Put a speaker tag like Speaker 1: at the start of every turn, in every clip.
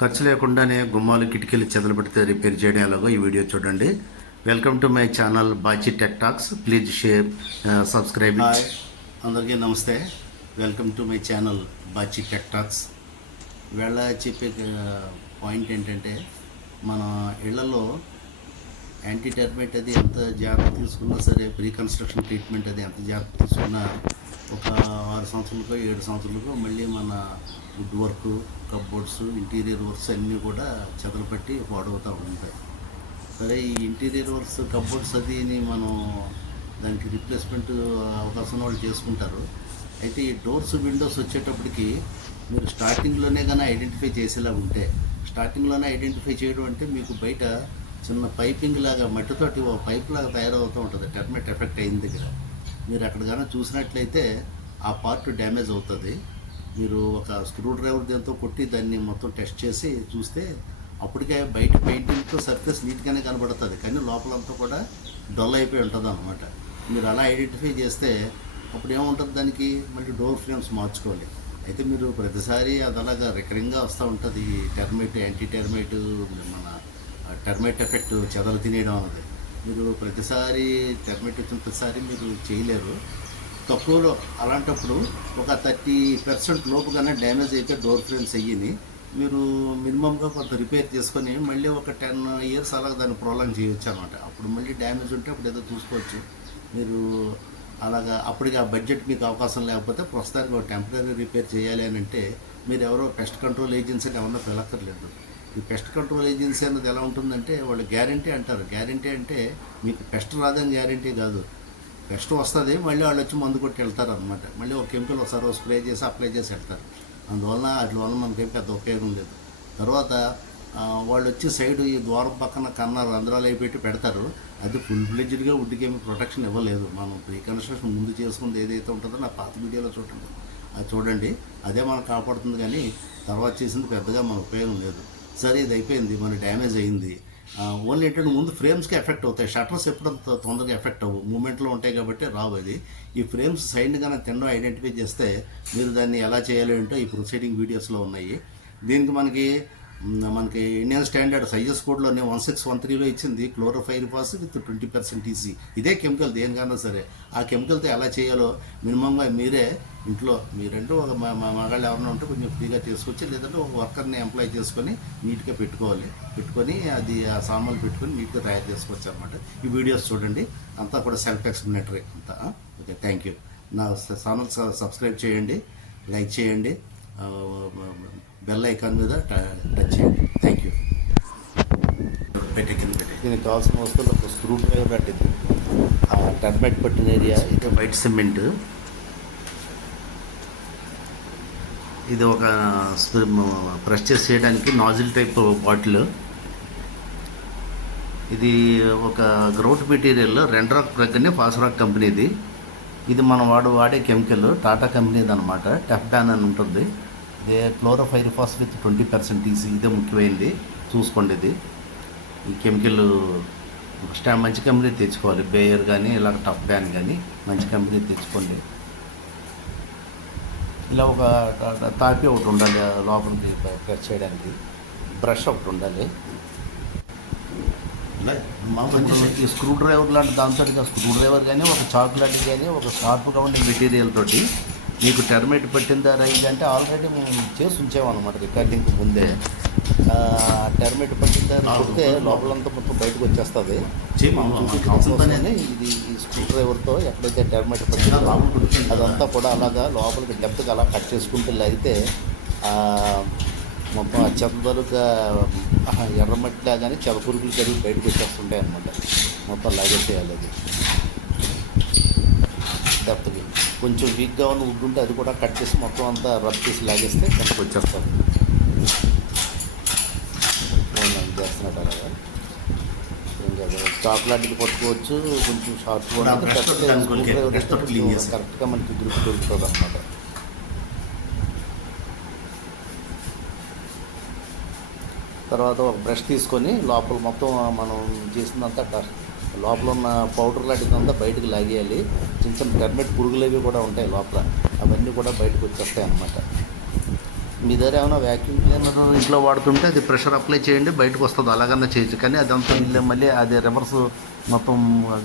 Speaker 1: ఖర్చు లేకుండానే గుమ్మాలు కిటికీలు చెదలు పెడితే రిపేర్ చేయడం ఎలాగో ఈ వీడియో చూడండి. Welcome to my channel Bachi tech talks please share subscribe అందరికీ నమస్తే. Welcome to my channel Bachi tech talks వీళ్ళ చెప్పే uh, పాయింట్ ఏంటంటే మన ఇళ్ళలో యాంటీ టెర్మైట్ అది ఎంత జాగ్రత్త తీసుకున్నా సరే ప్రీ కన్స్ట్రక్షన్ ట్రీట్మెంట్ అది ఎంత జాగ్రత్త తీసుకున్నా ఒక ఆరు సంవత్సరాలకో ఏడు సంవత్సరాలకో మళ్ళీ మన wood work cupboards interior works అన్నీ కూడా చెదలు పెట్టి పాడవుతూ ఉంటాయి. సరే ఈ ఇంటీరియర్ వర్క్స్ కప్బోర్డ్స్ అది మనం దానికి రిప్లేస్మెంట్ అవకాశం వాళ్ళు చేసుకుంటారు. అయితే ఈ డోర్స్ విండోస్ వచ్చేటప్పటికి మీరు స్టార్టింగ్లోనే కానీ ఐడెంటిఫై చేసేలా ఉంటే స్టార్టింగ్లోనే ఐడెంటిఫై చేయడం అంటే మీకు బయట చిన్న పైపింగ్ లాగా మట్టితోటి ఓ పైప్ లాగా తయారవుతూ ఉంటుంది. టెర్మెట్ ఎఫెక్ట్ అయిన దగ్గర. మీరు అక్కడ కానీ చూసినట్లయితే ఆ పార్ట్ డ్యామేజ్ అవుతుంది. మీరు ఒక స్క్రూ డ్రైవర్ దీంతో కొట్టి దాన్ని మొత్తం టెస్ట్ చేసి చూస్తే అప్పటికే బయట పెయింటింగ్తో సర్ఫేస్ నీట్గానే కనబడుతుంది. కానీ లోపలంతా కూడా డల్ అయిపోయి ఉంటుంది అనమాట మీరు అలా ఐడెంటిఫై చేస్తే అప్పుడు ఏముంటుంది దానికి? మళ్ళీ డోర్ ఫ్రేమ్స్ మార్చుకోవాలి. అయితే మీరు ప్రతిసారి అది అలాగా రికరింగ్గా వస్తూ ఉంటుంది. టెర్మైట్ యాంటీ టెర్మైట్ మన టెర్మైట్ ఎఫెక్ట్ చెదలు తినేయడం అన్నది. మీరు ప్రతిసారి టెర్మైట్ వచ్చిన ప్రతిసారి మీరు చేయలేరు. తక్కువలో అలాంటప్పుడు ఒక థర్టీ పర్సెంట్ లోపుగానే డ్యామేజ్ అయితే డోర్ ఫ్రేమ్స్ అయ్యి మీరు మినిమంగా కొంత రిపేర్ చేసుకొని మళ్ళీ ఒక టెన్ ఇయర్స్ అలాగ దాన్ని ప్రోలాంగ్ చేయొచ్చు అనమాట అప్పుడు మళ్ళీ డ్యామేజ్ ఉంటే అప్పుడు ఏదో చూసుకోవచ్చు. మీరు అలాగా అప్పటికి ఆ బడ్జెట్ మీకు అవకాశం లేకపోతే ప్రస్తుతానికి ఒక టెంపరీ రిపేర్ చేయాలి అని అంటే మీరు ఎవరో పెస్ట్ కంట్రోల్ ఏజెన్సీని ఎవరన్నా పిలక్కర్లేదు. ఈ పెస్ట్ కంట్రోల్ ఏజెన్సీ అన్నది ఎలా ఉంటుందంటే వాళ్ళు గ్యారంటీ అంటారు. గ్యారంటీ అంటే మీకు పెస్ట్ రాదని గ్యారంటీ కాదు. నెక్స్ట్ వస్తుంది మళ్ళీ వాళ్ళు వచ్చి మందు కొట్టి వెళ్తారు అనమాట మళ్ళీ ఒక కెమికల్ ఒకసారి స్ప్రే చేసి అప్లై చేసి వెళ్తారు. అందువలన వాటి వల్ల మనకేం పెద్ద ఉపయోగం లేదు. తర్వాత వాళ్ళు వచ్చి సైడ్ ఈ ద్వారం పక్కన కన్న రంధ్రాలు అవి పెట్టి పెడతారు. అది ఫుల్ ఫ్లెడ్జ్డ్గా వుడ్కి ఏమి ప్రొటెక్షన్ ఇవ్వలేదు. మనం ప్రీ కన్స్ట్రక్షన్ ముందు చేసుకుంది ఏదైతే ఉంటుందో నా పాత వీడియోలో చూడండి. అది చూడండి. అదే మనం కాపాడుతుంది కానీ తర్వాత చేసింది పెద్దగా మన ఉపయోగం లేదు. సరే ఇది అయిపోయింది. మన డ్యామేజ్ అయింది. ఓన్లీ ఏంటంటే ముందు ఫ్రేమ్స్కి ఎఫెక్ట్ అవుతాయి. షట్టర్స్ అంత తొందరగా ఎఫెక్ట్ అవ్వు. మూమెంట్లో ఉంటాయి కాబట్టి రావు అది. ఈ ఫ్రేమ్స్ సైడ్ తినడం ఐడెంటిఫై చేస్తే మీరు దాన్ని ఎలా చేయాలి ఏంటో ఈ ప్రొసీడింగ్ వీడియోస్లో ఉన్నాయి. దీనికి మనకి మనకి ఇండియన్ స్టాండర్డ్ సైజెస్ కోడ్లోనే వన్ సిక్స్ వన్ త్రీలో ఇచ్చింది. Chlorpyrifos with twenty percent EC ఇదే కెమికల్ దేనికైనా సరే. ఆ కెమికల్తో ఎలా చేయాలో మినిమంగా మీరే ఇంట్లో మీరంటూ ఒక మా మా మగాళ్ళు ఎవరైనా ఉంటే కొంచెం ఫ్రీగా తీసుకొచ్చి లేదంటే ఒక వర్కర్ని ఎంప్లాయ్ చేసుకొని నీట్గా పెట్టుకోవాలి. పెట్టుకొని అది ఆ సామాన్లు పెట్టుకొని నీట్గా తయారు చేసుకోవచ్చు అనమాట ఈ వీడియోస్ చూడండి. అంతా కూడా సెల్ఫ్ ఎక్స్ప్లెనేటరీ అంతా. ఓకే థ్యాంక్ యూ నా ఛానల్ సబ్స్క్రైబ్ చేయండి. లైక్ చేయండి. బెల్ ఐకాన్ మీద టచ్ చేయండి. థ్యాంక్ యూ పెట్టి కింద పెట్టి దీనికి కావాల్సిన వస్తువులు ఒక స్క్రూ డ్రైవర్ పట్టింది. ఆ టర్మైట్ పట్టిన ఏరియా. ఇది వైట్ సిమెంట్. ఇది ఒక ప్రెస్ చేయడానికి నాజిల్ టైప్ బాటిల్. ఇది ఒక గ్రౌట్ మెటీరియల్ రెండ్రాక్ ప్రక్కనే ఫాస్రాక్ కంపెనీది. ఇది మనం వాడు వాడే కెమికల్ టాటా కంపెనీది అనమాట టెఫ్డాన్ అని ఉంటుంది. ఇదే chlorpyrifos with twenty percent EC ఇదే ముఖ్యమైనది. చూసుకోండి ఇది. ఈ కెమికల్ స్టా మంచి కంపెనీ తెచ్చుకోవాలి. బేయర్ కానీ ఇలా టఫ్ బ్యాన్ కానీ మంచి కంపెనీ తెచ్చుకోండి. ఇలా ఒక తాపి ఒకటి ఉండాలి లోపలికి ప్రెస్ చేయడానికి. బ్రష్ ఒకటి ఉండాలి. మామూలు ఈ స్క్రూ డ్రైవర్ లాంటి దాంతో స్క్రూ డ్రైవర్ కానీ ఒక చాక్ లాంటిది కానీ ఒక షార్ప్గా ఉండే మెటీరియల్ తోటి మీకు టెర్మేట్ పట్టిందా రైజ్ అంటే ఆల్రెడీ మేము చేసి ఉంచామన్నమాట రికార్డింగ్కి ముందే. ఆ, టెర్మేట్ పట్టిందా కొడితే లోపలంతా మొత్తం బయటకు వచ్చేస్తుంది. ఇది ఈ స్క్రూ డ్రైవర్తో ఎక్కడైతే టెర్మేట్ పట్టిందో అదంతా కూడా అలాగా లోపలికి డెప్త్గా అలా కట్ చేసుకుంటూ ఆ, మొత్తం ఆ చెత్తలుగా ఎర్రమట్టిలా కానీ చెలపురుగులు కలిగి బయటకు వచ్చేస్తుంటాయి అనమాట మొత్తం లాగేసేయాలి అది. డెప్త్కి కొంచెం వీక్గా ఉన్న వుడ్ ఉంటే అది కూడా కట్ చేసి మొత్తం అంతా రబ్ చేసి లాగేస్తే కట్టకు వచ్చేస్తుంది చేస్తున్నట్టు అలాగా ఇంకా చాక్లెట్కి పట్టుకోవచ్చు కొంచెం షార్ప్గా కరెక్ట్గా మనకి గ్రిప్ దొరుకుతుంది అనమాట తర్వాత ఒక బ్రష్ తీసుకొని లోపల మొత్తం మనం చేసిందంతా లోపల ఉన్న పౌడర్ లాంటిదంతా బయటకు లాగేయాలి. చిన్న చిన్న టర్మెట్ పురుగులు అవి కూడా ఉంటాయి లోపల. అవన్నీ కూడా బయటకు వచ్చేస్తాయి అన్నమాట. మీ దగ్గర ఏమైనా వ్యాక్యూమ్ క్లీనర్ ఇంట్లో వాడుతుంటే అది ప్రెషర్ అప్లై చేయండి బయటకు వస్తుంది. అలాగన్నా చేయొచ్చు. కానీ అదంతా ఇల్లే మళ్ళీ అది రివర్స్ మొత్తం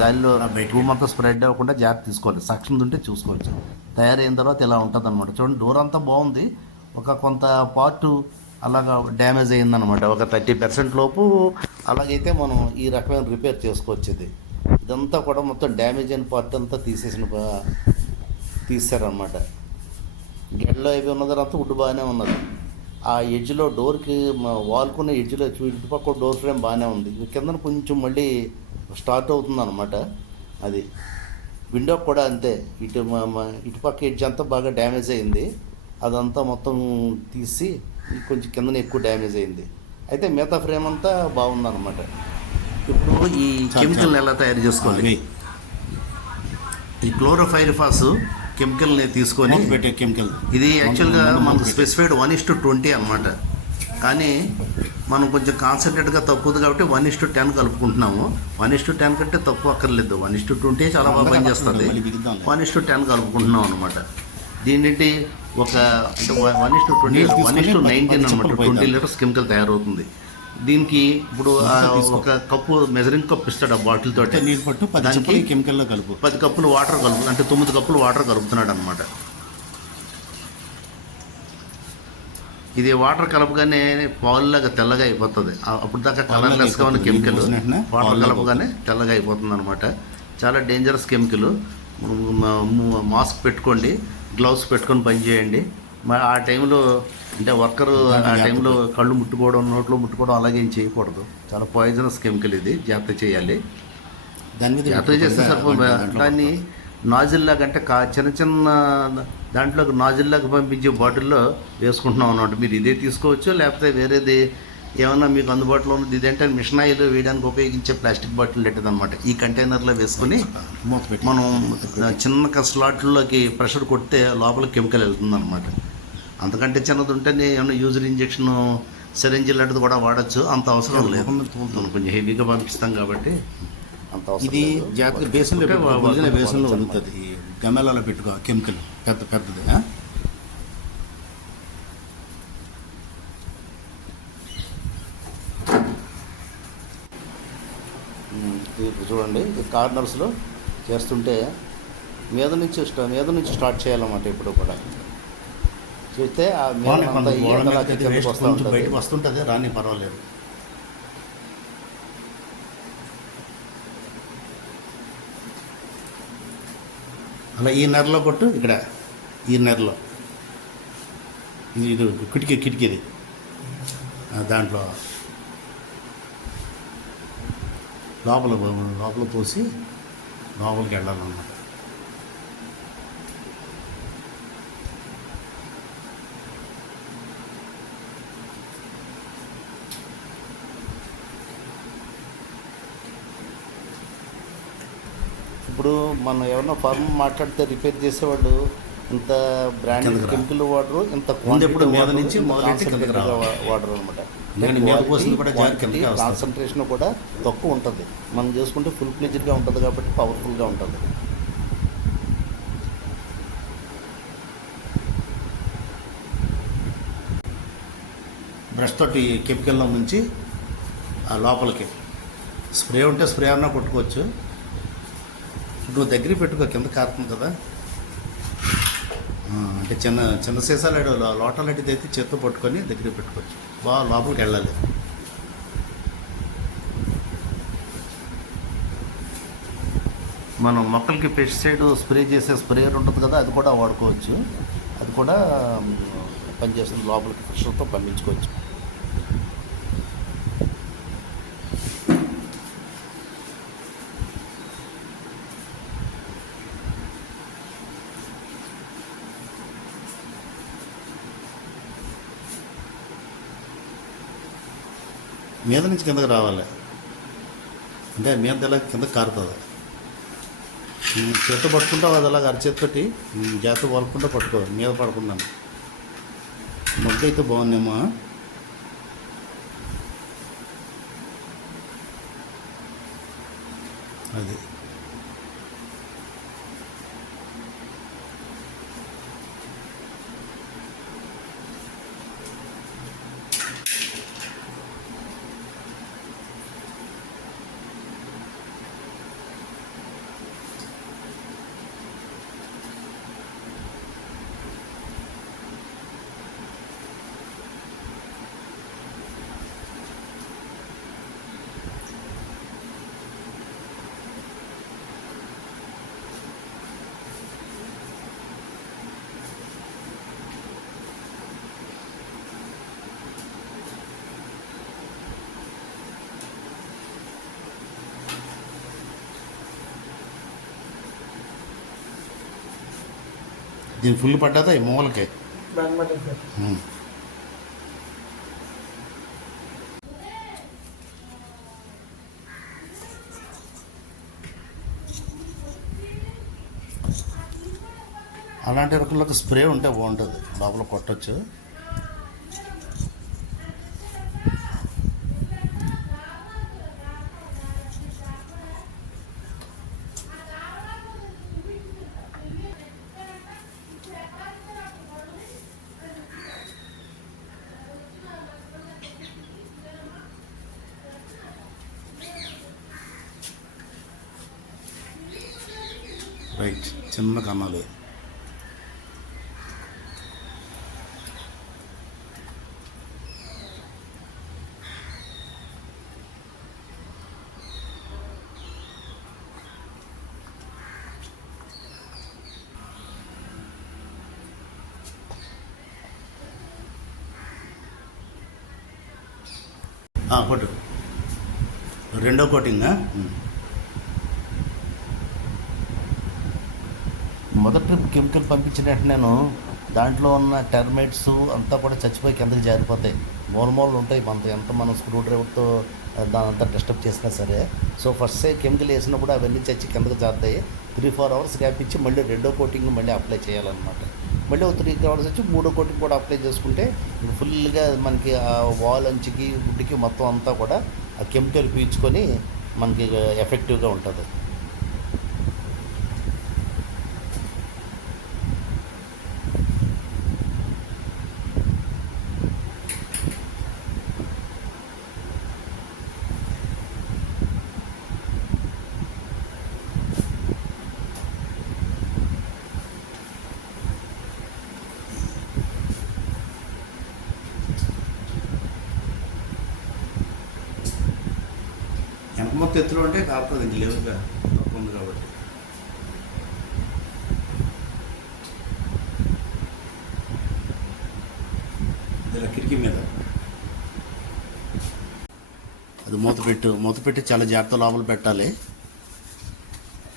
Speaker 1: గాలిలో రూమ్ అంతా స్ప్రెడ్ అవ్వకుండా జాగ్రత్త తీసుకోవాలి. సక్షన్ ఉంటే చూసుకోవచ్చు. తయారైన తర్వాత ఇలా ఉంటుంది అనమాట చూడండి డోర్ అంతా బాగుంది. ఒక కొంత పార్ట్ అలాగా డ్యామేజ్ అయిందనమాట ఒక థర్టీ పర్సెంట్ లోపు అలాగైతే మనం ఈ రకమైన రిపేర్ చేసుకోవచ్చేది. ఇదంతా కూడా మొత్తం డ్యామేజ్ అయిన పార్ట్ అంతా తీసేసిన తీసారనమాట గెడ్లో ఏవి ఉన్నదో అంతా వుడ్ బాగానే ఉన్నది. ఆ ఎడ్జ్లో డోర్కి వాల్కున్న ఎడ్జ్లో ఇటుపక్క డోర్ ఫ్రేమ్ బాగానే ఉంది. ఇది కింద కొంచెం మళ్ళీ స్టార్ట్ అవుతుంది అనమాట అది. విండో కూడా అంతే. ఇటు ఇటుపక్క ఎడ్జ్ అంతా బాగా డ్యామేజ్ అయింది అదంతా మొత్తం తీసి కొంచెం కిందన ఎక్కువ డ్యామేజ్ అయింది. అయితే మిగతా ఫ్రేమ్ అంతా బాగుందన్నమాట. ఇప్పుడు ఈ కెమికల్ ఎలా తయారు చేసుకోవాలి? ఈ క్లోరోఫైరిఫాస్ కెమికల్ని తీసుకొని
Speaker 2: పెట్టే కెమికల్.
Speaker 1: ఇది యాక్చువల్గా మనకు specified one is to twenty అనమాట కానీ మనం కొంచెం కాన్సన్ట్రేట్గా తక్కువది కాబట్టి వన్ ఇస్ టు టెన్ కలుపుకుంటున్నాము. వన్ ఇస్ టు టెన్ కంటే తక్కువ అక్కర్లేదు. వన్ ఇస్ టు ట్వంటీ చాలా బాగా పనిచేస్తుంది. వన్ ఇస్ టు టెన్ కలుపుకుంటున్నాం అనమాట దీనింటి ఒక అంటే వన్ ఇస్ టు ట్వంటీ
Speaker 2: నీళ్ళు
Speaker 1: వన్ ఇస్ టు
Speaker 2: తీసుకొని
Speaker 1: నైన్టీన్ అనమాట ట్వంటీ. లీటర్స్ కెమికల్ తయారవుతుంది. దీనికి ఇప్పుడు. ఒక కప్పు మెజరింగ్ కప్ ఇస్తాడు ఆ బాటిల్ తోటి.
Speaker 2: నీళ్ళు పట్టు
Speaker 1: దానికి
Speaker 2: కెమికల్లో కలుపు.
Speaker 1: పది కప్పులు వాటర్ కలుపు అంటే తొమ్మిది కప్పులు వాటర్ కలుపుతున్నాడు అనమాట ఇది వాటర్ కలపగానే పాలులాగా తెల్లగా అయిపోతుంది. అప్పుడు దాకా కలర్లెస్గా ఉన్న. కెమికల్ వాటర్ కలపగానే తెల్లగా అయిపోతుంది అనమాట చాలా డేంజరస్ కెమికల్ మాస్క్ పెట్టుకోండి. గ్లౌస్ పెట్టుకొని పని చేయండి. మరి ఆ టైంలో అంటే వర్కర్ ఆ టైంలో కళ్ళు ముట్టుకోవడం నోట్లో ముట్టుకోవడం అలాగే ఏం చేయకూడదు. చాలా పాయిజనస్ కెమికల్ ఇది. జాగ్రత్త చేయాలి.
Speaker 2: దాని మీద
Speaker 1: జాతర చేస్తే సరిపోదు.
Speaker 2: దాంట్లో
Speaker 1: దాన్ని నాజిల్లాగా అంటే కా చిన్న చిన్న దాంట్లోకి నాజిల్లాగా పంపించే బాటిల్లో వేసుకుంటున్నాం అన్నమాట. మీరు ఇదే తీసుకోవచ్చు లేకపోతే వేరేది ఏమన్నా మీకు అందుబాటులో ఉన్నది ఇదేంటే మిషన్ ఆయిల్ వేయడానికి ఉపయోగించే ప్లాస్టిక్ బాటిల్ లెట్టది అనమాట ఈ కంటైనర్లో వేసుకుని మనం చిన్న స్లాట్లలోకి ప్రెషర్ కొడితే లోపల కెమికల్ వెళ్తుంది అనమాట అంతకంటే చిన్నది ఉంటేనే ఏమన్నా యూజర్ ఇంజెక్షన్ సిరంజి లాంటిది కూడా వాడచ్చు. అంత అవసరం లేదు. కొంచెం హెవీగా పంపిస్తాం కాబట్టి అంత అవసరం
Speaker 2: ఇది. జాగ్రత్త బేసన్లో బేసన్లో వదులుతుంది గమేలాలో పెట్టుకో కెమికల్ పెద్ద పెద్దది ఆ?
Speaker 1: ఉమ్, ఇది ఇప్పుడు చూడండి ఇది కార్నర్స్లో చేస్తుంటే మీద నుంచి మీద నుంచి స్టార్ట్ చేయాలన్నమాట ఇప్పుడు కూడా. చేస్తే ఆ ఈ.
Speaker 2: బయటకు వస్తుంటుంది రాని పర్వాలేదు. అలా ఈ నెరలో కొట్టు ఇక్కడ ఈ నెరలో. ఇది ఇది కిటికీ కిటికీది దాంట్లో. లోపల లోపల పోసి లోపలికి వెళ్ళాలన్నమాట
Speaker 1: ఇప్పుడు మనం ఏమన్నా ఫార్మ్ మాట్లాడితే రిపేర్ చేసేవాళ్ళు ఇంత
Speaker 2: రా.
Speaker 1: కెమికల్ వాడరు ఇంత
Speaker 2: రావాలి.
Speaker 1: వాడరు అనమాట కాన్సన్ట్రేషన్ కూడా తక్కువ ఉంటుంది. మనం చేసుకుంటే ఫుల్ ప్లేజ్డ్గా ఉంటుంది కాబట్టి పవర్ఫుల్గా ఉంటుంది.
Speaker 2: బ్రష్ తోటి కెమికల్లో ముంచి ఆ లోపలికి. స్ప్రే ఉంటే స్ప్రే అన్నా కొట్టుకోవచ్చు. నువ్వు దగ్గర పెట్టుకో కింద కారుతుంది కదా. అంటే చిన్న చిన్న సీసాలు లోటలు అయితే చేత్తో పట్టుకొని దగ్గర పెట్టుకోవచ్చు. బాగా లోపలికి వెళ్ళాలి.
Speaker 1: మనం మొక్కలకి పెస్టిసైడ్ స్ప్రే చేసే స్ప్రేయర్ ఉంటుంది కదా అది కూడా వాడుకోవచ్చు. అది కూడా పనిచేస్తుంది. లోపలికి ప్రెషర్తో పంపించుకోవచ్చు
Speaker 2: మీద నుంచి కిందకి రావాలి. అంటే మీద ఇలా కింద కారుతుంది. చేత పట్టుకుంటావు అది అలాగ అరచేత్తోటి ఉమ్, జాగ్రత్త పట్టుకో మీద పడుకున్నాను మొగ్గ అయితే బాగుందేమో. అది. దీని ఫుల్ పడ్డదా ఈ మూలకి. అలాంటి రకంలో స్ప్రే ఉంటే బాగుంటుంది. లోపల కొట్టచ్చు. రైట్ చిన్న కన్నాలు ఆ, కొట్టు రెండో కోటింగా
Speaker 1: మొదటి ట్రిప్ కెమికల్ పంపించిన వెంటనే నేను దాంట్లో ఉన్న టెర్మైట్స్ అంతా కూడా చచ్చిపోయి కిందకి జారిపోతాయి. మూలమూలలు ఉంటాయి. మనతో ఎంత మనం స్క్రూ డ్రైవర్తో దాని అంతా డిస్టర్బ్ చేసినా సరే. సో ఫస్ట్ కెమికల్ వేసినప్పుడు అవన్నీ చచ్చి కిందకి జారుతాయి. త్రీ ఫోర్ అవర్స్ గ్యాప్ ఇచ్చి మళ్ళీ రెండో కోటింగ్ మళ్ళీ అప్లై చేయాలన్నమాట. మళ్ళీ ఒక త్రీ అవర్స్ వచ్చి మూడో కోటింగ్ కూడా అప్లై చేసుకుంటే ఫుల్గా మనకి ఆ వాల్ అంచుకి గుడ్డికి మొత్తం అంతా కూడా ఆ కెమికల్ పీల్చుకొని మనకి ఎఫెక్టివ్గా ఉంటుంది.
Speaker 2: వెనక ఎత్తులో ఉంటే కాపుతుంది ఇంక లేవుగా తక్కువ ఉంది కాబట్టి. ఇలా కిటికీ మీద. అది మూత పెట్టు మూత పెట్టి చాలా జాగ్రత్త లోపల పెట్టాలి.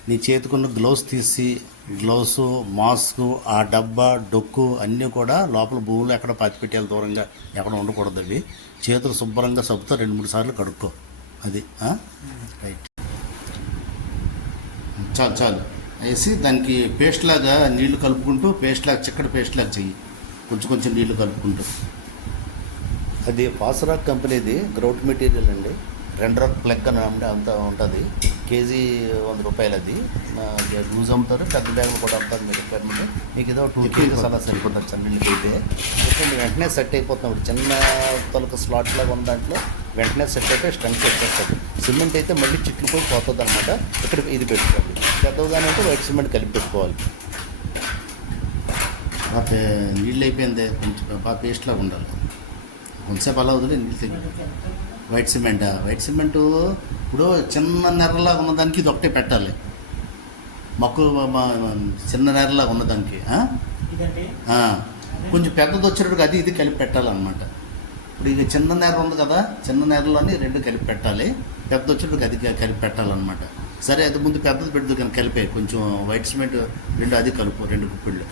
Speaker 2: నీ చేతికున్న గ్లౌస్ తీసి గ్లౌస్ మాస్క్ ఆ డబ్బా డొక్కు అన్నీ కూడా లోపల భూములు ఎక్కడ పాతిపెట్టేయాలి దూరంగా ఎక్కడ ఉండకూడదు అవి. చేతులు శుభ్రంగా సబ్బుతో రెండు మూడు సార్లు కడుక్కో. అది రైట్ చాలు చాలు. వేసి దానికి పేస్ట్ లాగా నీళ్ళు కలుపుకుంటూ పేస్ట్ లాగా చిక్కటి పేస్ట్ లాగా చెయ్యి. కొంచెం కొంచెం నీళ్ళు కలుపుకుంటూ.
Speaker 1: అది ఫాస్రాక్ కంపెనీది గ్రౌట్ మెటీరియల్ అండి. రెండు రాక్ ప్లగ్ అని అంటే అంత ఉంటుంది. కేజీ వంద రూపాయలు అది. లూజ్ అమ్ముతారు పెద్ద బ్యాగులు కూడా అమ్ముతారు మీరు రిక్వైర్మెంట్ మీకు ఏదో టూ కేజీస్ అలా సరిపోతుంది చన్నీళ్ళకి అయితే. అయితే వెంటనే సెట్ అయిపోతున్నాం చిన్న తొలక స్లాట్ లాగా ఉన్న దాంట్లో వెంటనే సెట్ అయిపోయి స్ట్రెంత్ వచ్చేస్తుంది సిమెంట్ అయితే మళ్ళీ చిట్లు పోయి పోతుంది అనమాట ఇక్కడ ఇది పెట్టుకోవాలి. పెద్దగానే అంటే వైట్ సిమెంట్ కలిపి పెట్టుకోవాలి.
Speaker 2: బాగా నీళ్ళు అయిపోయింది. కొంచెం బాగా పేస్ట్ లాగా ఉండాలి. కొంచెంసేపు అలా వదిలి నీళ్ళు తెగి వైట్ సిమెంట్? వైట్ సిమెంట్ ఇప్పుడు చిన్న నెర్రలాగా ఉన్నదానికి ఇది ఒకటే పెట్టాలి. మొక్కు చిన్న నెర్రలాగా ఉన్నదానికి. కొంచెం పెద్దది వచ్చేటప్పుడు అది ఇది కలిపి పెట్టాలన్నమాట. ఇప్పుడు ఇక చిన్న నేర ఉంది కదా చిన్న నేరలోని రెండు కలిపి పెట్టాలి. పెద్ద వచ్చేటప్పుడు అది కలిపి పెట్టాలన్నమాట. సరే అది ముందు పెద్దది పెడుతుంది కానీ కలిపే. కొంచెం వైట్ సిమెంట్ రెండు అది కలుపు రెండు కుప్పిళ్ళు.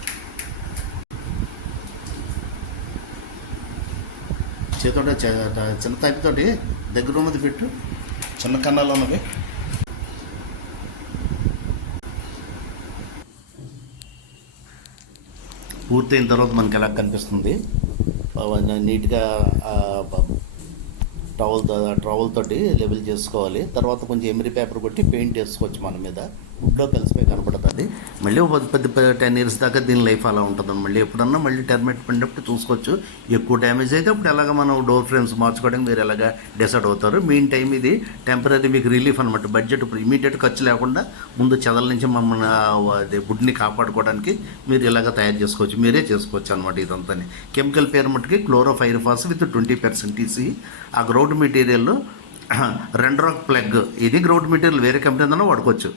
Speaker 2: చేతోట చిన్న తాపితోటి దగ్గర ఉన్నది పెట్టు. చిన్న కన్నాలో ఉన్నది.
Speaker 1: పూర్తయిన తర్వాత మనకి ఎలా కనిపిస్తుంది? నీట్గా టవల్ ట్రవల్ తోటి లెవెల్ చేసుకోవాలి. తర్వాత కొంచెం ఎమిరి పేపర్ కొట్టి పెయింట్ వేసుకోవచ్చు మన మీద. వుడ్లో కలిసిపోయి కనపడుతుంది. మళ్ళీ పది పది టెన్ ఇయర్స్ దాకా దీని లైఫ్ అలా ఉంటుంది మళ్ళీ ఎప్పుడన్నా మళ్ళీ టెర్మేట్ పడినప్పుడు చూసుకోవచ్చు. ఎక్కువ డ్యామేజ్ అయితే అప్పుడు ఎలాగ మనం డోర్ ఫ్రేమ్స్ మార్చుకోవడానికి మీరు ఎలాగ డిసైడ్ అవుతారు. మీన్ టైం ఇది టెంపరీ మీకు రిలీఫ్ అనమాట బడ్జెట్ ఇప్పుడు ఇమీడియట్ ఖర్చు లేకుండా ముందు చెదల నుంచి మమ్మల్ని అదే వుడ్ని కాపాడుకోవడానికి మీరు ఇలాగ తయారు చేసుకోవచ్చు. మీరే చేసుకోవచ్చు అనమాట ఇదంతా కెమికల్ పేరు మట్టుకి chlorpyrifos with twenty percent EC ఆ గ్రౌండ్ మెటీరియల్ రెండు రాక్ ప్లగ్ ఇది గ్రౌండ్ మెటీరియల్ వేరే కంపెనీ వాడుకోవచ్చు.